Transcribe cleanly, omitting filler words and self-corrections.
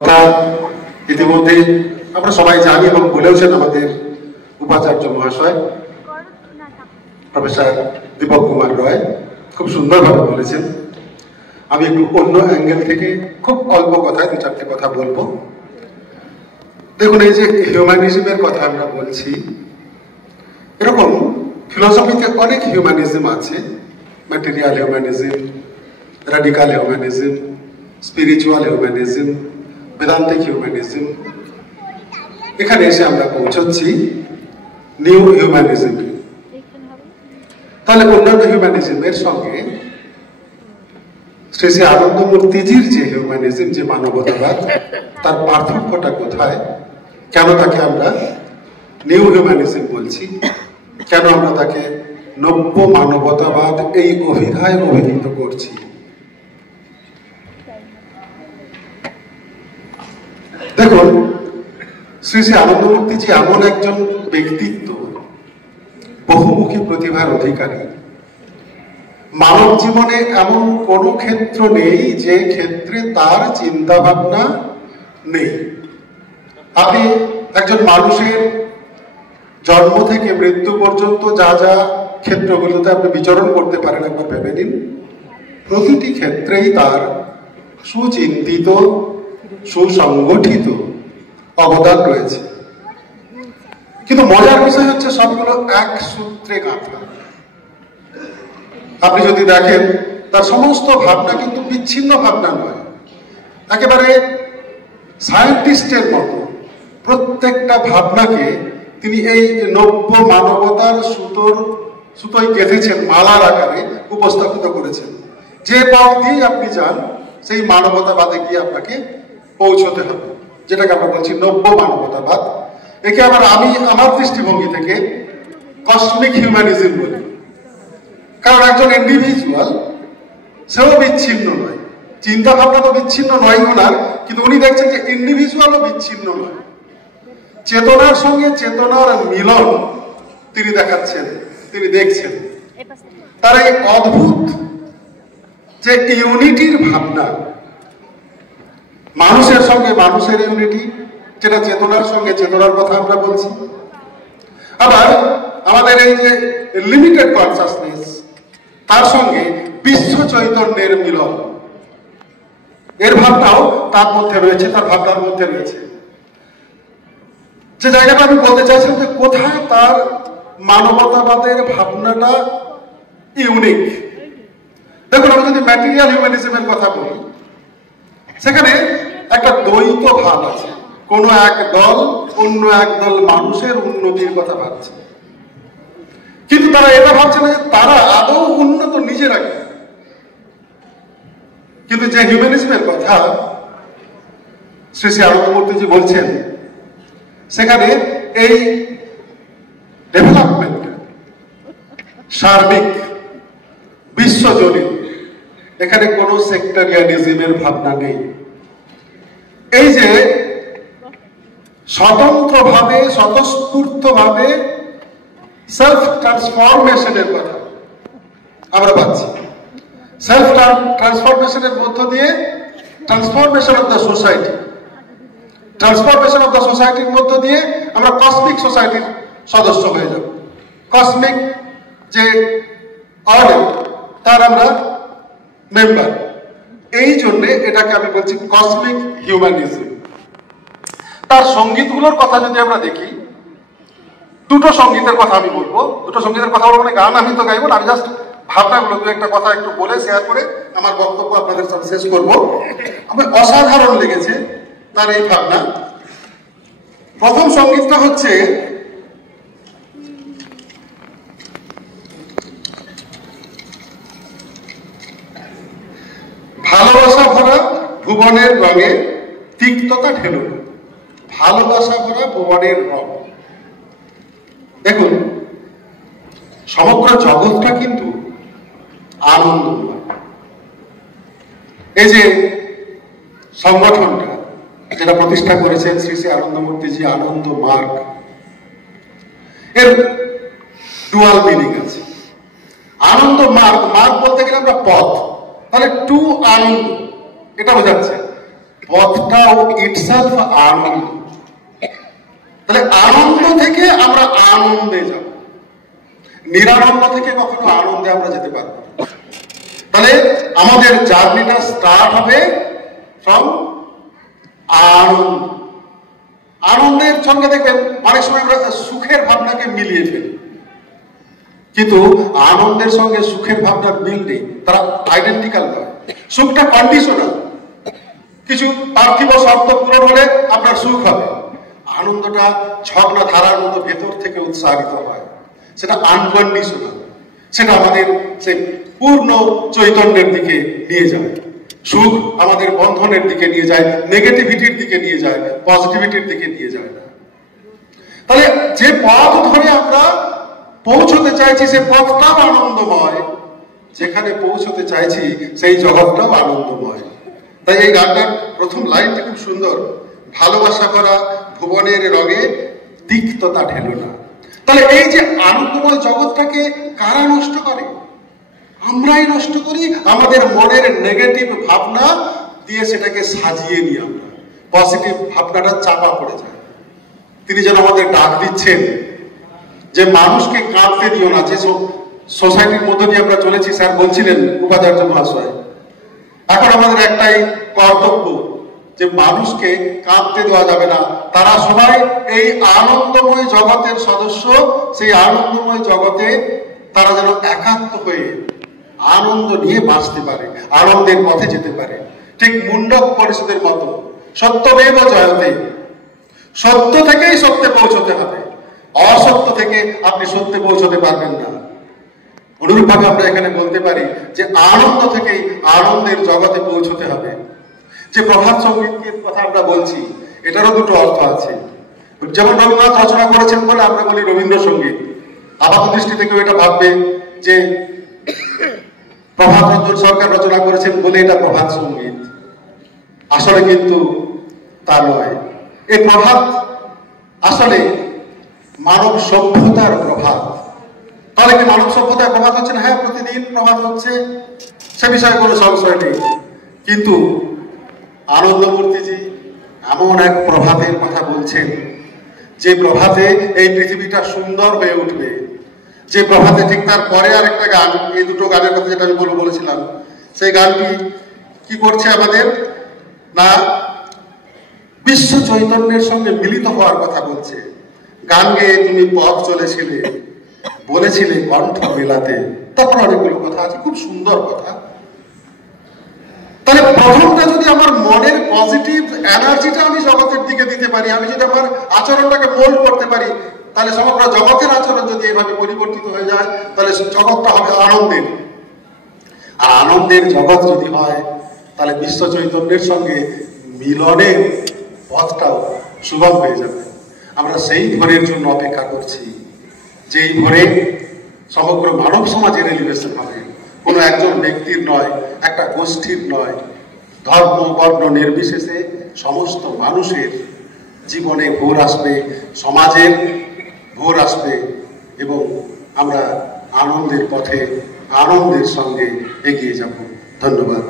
কথা ইতিমধ্যে আমরা সবাই জানি এবং বলেওছেন আমাদের উপাচার্য মহাশয় প্রফেসর দীপক কুমার রয় খুব সুন্দরভাবে বলেছেন। আমি একটু অন্য অ্যাঙ্গেল থেকে খুব অল্প কথায় দু চারটে কথা বলবো। দেখুন, এই যে হিউম্যানিজমের কথা আমরা বলছি, এরকম ফিলোসফিতে অনেক হিউম্যানিজম আছে। Material humanism, radical humanism, spiritual humanism, Vedantic humanism. এখানে এসে আমরা পৌঁছচ্ছি নিউ হিউম্যানিজম। তাহলে অন্যান্য হিউম্যানিজমের সঙ্গে শ্রী শ্রী আনন্দমূর্তিজির যে হিউম্যানিজম, যে মানবতাবাদ, তার পার্থক্যটা কোথায়? কেন তাকে আমরা নিউ হিউম্যানিজম বলছি? কেন আমরা তাকে নব্য মানবতাবাদ এই অভিধায় অভিহিত করছি? দেখুন, শ্রী শ্রী আনন্দমূর্তিজি এমন একজন ব্যক্তিত্ব, বহুমুখী প্রতিভার অধিকারী। মানব জীবনে এমন কোনো ক্ষেত্র নেই যে ক্ষেত্রে তার চিন্তা ভাবনা নেই। আপনি একজন মানুষের জন্ম থেকে মৃত্যু পর্যন্ত যা যা ক্ষেত্রগুলোতে আপনি বিচরণ করতে পারেন একবার ভেবে নিন। প্রতিটি ক্ষেত্রেই তার সুচিন্তিত, সুসংগঠিত অবদান রয়েছে। কিন্তু মজার বিষয় হচ্ছে সবগুলো এক সূত্রে গাঁথা। আপনি যদি দেখেন, তার সমস্ত ভাবনা কিন্তু বিচ্ছিন্ন ভাবনা নয়, একেবারে সায়েন্টিস্টের মতো প্রত্যেকটা ভাবনাকে তিনি এই নব্য মানবতার সুতোয় গেঁথেছেন, মালার আকারে উপস্থাপিত করেছেন। যে পথ দিয়ে আপনি যান, সেই মানবতাবাদে গিয়ে আপনাকে পৌঁছতে হবে, যেটাকে আমরা বলছি নব্য মানবতাবাদ। একে আবার আমি আমার দৃষ্টিভঙ্গি থেকে কসমিক হিউম্যানিজম বলি। কারণ একজন ইন্ডিভিজুয়াল, সেও বিচ্ছিন্ন নয়, চিন্তা ভাবনা তো বিচ্ছিন্ন নয় ওনার, কিন্তু উনি দেখছেন যে ইন্ডিভিজুয়ালও বিচ্ছিন্ন নয়। চেতনার সঙ্গে চেতনার মিলন তিনি দেখাচ্ছেন, তিনি দেখছেন। তার এই অদ্ভুত যে ইউনিটির ভাবনা, মানুষের সঙ্গে মানুষের ইউনিটি, যেটা চেতনার সঙ্গে চেতনার কথা আমরা বলছি। আবার আমাদের এই যে লিমিটেড কনসাসনেস, তার সঙ্গে বিশ্ব চৈতন্যের মিলন, এর ভাবনাও তার মধ্যে রয়েছে, তার ভাবনার মধ্যে রয়েছে। যে জায়গাটা আমি বলতে চাইছিলাম যে কোথায় তার মানবতাবাদের ভাবনাটা ইউনিক। দেখুন, আমি যদি ম্যাটেরিয়াল হিউম্যানিজমের কথা বলি, সেখানে একটা দ্বৈত ভাব আছে। কোন এক দল অন্য এক দল মানুষের উন্নতির কথা ভাবছে, কিন্তু তারা এটা ভাবছে না যে তারা আদৌ উন্নত নিজেরা। কিন্তু যে হিউম্যানিজমের কথা শ্রী শ্রী আনন্দমূর্তিজি বলছেন, সেখানে এই ডেভেলপমেন্ট সার্বিক, বিশ্বজনীন, এখানে কোনো সেক্টরিয়ানিজমের ভাবনা নেই। এই যে স্বতন্ত্রভাবে, স্বতঃস্ফূর্তভাবে সেলফ ট্রান্সফরমেশনের কথা আমরা পাচ্ছি। সেলফ ট্রান্সফরমেশনের মধ্য দিয়ে transformation of the society, transformation of the সোসাইটির মধ্য দিয়ে আমরা কসমিক সোসাইটির সদস্য হয়ে যাব। কসমিক যে অর্ডার, তার আমরা মেম্বার। এই জন্যে এটাকে আমি বলছি কসমিক হিউম্যানিজম। তার সঙ্গীতগুলোর কথা যদি আমরা দেখি, দুটো সঙ্গীতের কথা আমি বলবো। দুটো সঙ্গীতের কথা বলবো, মানে গান আমি তো গাইবো না, আমি জাস্ট ভাবনাগুলো দু একটা কথা একটু বলে শেয়ার করে আমার বক্তব্য আপনাদের সাথে শেষ করবো। আমার অসাধারণ লেগেছে তার এই ভাবনা। প্রথম সঙ্গীতটা হচ্ছে ভালোবাসা ভরা ভুবনের রঙে তিক্ততা ঢেলো না। ভালোবাসা ভরা ভুবনের রঙ। দেখুন, সমগ্র জগৎটা কিন্তু আনন্দময়। এই যে সংগঠনটা যেটা প্রতিষ্ঠা করেছেন শ্রী শ্রী আনন্দমূর্তিজি, আনন্দ মার্গ, এর ডুয়াল মিনিং আছে। আনন্দ মার্গ, মার্গ বলতে গেলে আমরা পথ, তাহলে টু আনন্দ, এটা বোঝাচ্ছে। পথটাও ইটসেলফ আনন্দ। তাহলে আনন্দ থেকে আমরা আনন্দে যাব, নিরানন্দ থেকে কখনো আনন্দে আমরা যেতে পারবো। তাহলে আমাদের জার্নিটা স্টার্ট হবে ফ্রম আনন্দ। আনন্দের সঙ্গে দেখবেন অনেক সময় আমরা সুখের ভাবনাকে মিলিয়ে ফেলি, কিন্তু আনন্দের সঙ্গে সুখের ভাবনার মিল নেই, তারা আইডেন্টিক্যাল নয়। সুখটা কন্ডিশনাল, কিছু পার্থিব শর্ত পূরণ হলে আপনার সুখ হবে। আনন্দটা ঝর্ণা ধারার মতো ভেতর থেকে উৎসাহিত হয়, সেটা আনকন্ডিশনাল, সেটা আমাদের সেই পূর্ণ চৈতন্যের দিকে নিয়ে যায়। সুখ আমাদের বন্ধনের দিকে নিয়ে যায়, নেগেটিভিটির দিকে নিয়ে যায়, পজিটিভিটির দিকে নিয়ে যায় না। তাহলে যে পথ ধরে আমরা পৌঁছতে চাইছি সে পথটাও আনন্দময়, যেখানে পৌঁছতে চাইছি সেই জগৎটাও আনন্দময়। তাই এই গানটার প্রথম লাইনটা খুব সুন্দর, ভালোবাসা করা ভুবনের রঙে তিক্ততা ঢেলো না। তাহলে এই যে আনন্দময় জগৎটাকে কারা নষ্ট করে? আমরাই নষ্ট করি। আমাদের মনের নেগেটিভ ভাবনা দিয়ে সেটাকে সাজিয়ে নিই আমরা, পজিটিভ ভাবনাটা চাপা পড়ে যায়। তিনি যেন আমাদের ডাক দিচ্ছেন যে মানুষকে কাঁদতে দিও না। যে সোসাইটির মধ্যে দিয়ে আমরা চলেছি, স্যার বলছিলেন উপাচার্য মহাশয়, এখন আমাদের একটাই কর্তব্য যে মানুষকে কাঁদতে দেওয়া যাবে না। তারা সবাই এই আনন্দময় জগতের সদস্য, সেই আনন্দময় জগতে তারা যেন একাত্ম হয়ে আনন্দ নিয়ে বাঁচতে পারে, আনন্দের পথে যেতে পারে। ঠিক মুন্ডক পরিষদের মতো সত্যমেব জয়তে, সত্য থেকেই সত্যে পৌঁছতে হবে, অসত্য থেকে আপনি সত্যে পৌঁছতে পারবেন না। অনুরূপভাবে আমরা এখানে বলতে পারি যে আনন্দ থেকেই আনন্দের জগতে পৌঁছতে হবে। যে প্রভাত সঙ্গীতের কথা আমরা বলছি, এটারও দুটো অর্থ আছে। যেমন রবীন্দ্রনাথ রচনা করেছেন বলে আমরা বলি রবীন্দ্রসঙ্গীত, আপাত দৃষ্টি থেকেও এটা ভাববে যে প্রভাত রঞ্জন সরকার রচনা করেছেন বলে এটা প্রভাত সঙ্গীত। আসলে কিন্তু তা নয়। এই প্রভাত আসলে মানব সভ্যতার প্রভাত। তাহলে কি মানব সভ্যতার প্রভাত হচ্ছে না? হ্যাঁ, প্রতিদিন প্রভাত হচ্ছে, সে বিষয়ে কোনো সংশয় নেই। কিন্তু আনন্দমূর্তিজি এমন এক প্রভাতের কথা বলছেন যে প্রভাতে এই পৃথিবীটা সুন্দর হয়ে উঠবে, যে প্রভাতে ঠিক তার পরে আরেকটা গান, এই দুটো গানের কথা যেটা আমি বলেছিলাম, সেই গানটি কি করছে আমাদের না বিশ্ব চৈতন্যের সঙ্গে মিলিত হওয়ার কথা বলছে। গান গেয়ে তুমি পথ চলেছিলে, বলেছিলে কণ্ঠ মেলাতে, তারপর অনেকগুলো কথা আছে, খুব সুন্দর কথা। তাহলে প্রথমটা যদি আমার মনের পজিটিভ এনার্জিটা আমি জগতের দিকে দিতে পারি, আমি যদি আমার আচরণটাকে মোল্ড করতে পারি, তাহলে সমগ্র জগতের আচরণ যদি এভাবে পরিবর্তিত হয়ে যায়, তাহলে জগৎটা হবে আনন্দের। আর আনন্দের জগৎ যদি হয়, তাহলে বিশ্ব চৈতন্যের সঙ্গে মিলনের পথটাও সুগম হয়ে যাবে। আমরা সেই ভোরের জন্য অপেক্ষা করছি, যেই ভোরে সমগ্র মানব সমাজের এলিভেশন হবে। কোনো একজন ব্যক্তির নয়, একটা গোষ্ঠীর নয়, ধর্ম বর্ণ নির্বিশেষে সমস্ত মানুষের জীবনে ভোর আসবে, সমাজের ভোর আসবে, এবং আমরা আনন্দের পথে আনন্দের সঙ্গে এগিয়ে যাব। ধন্যবাদ।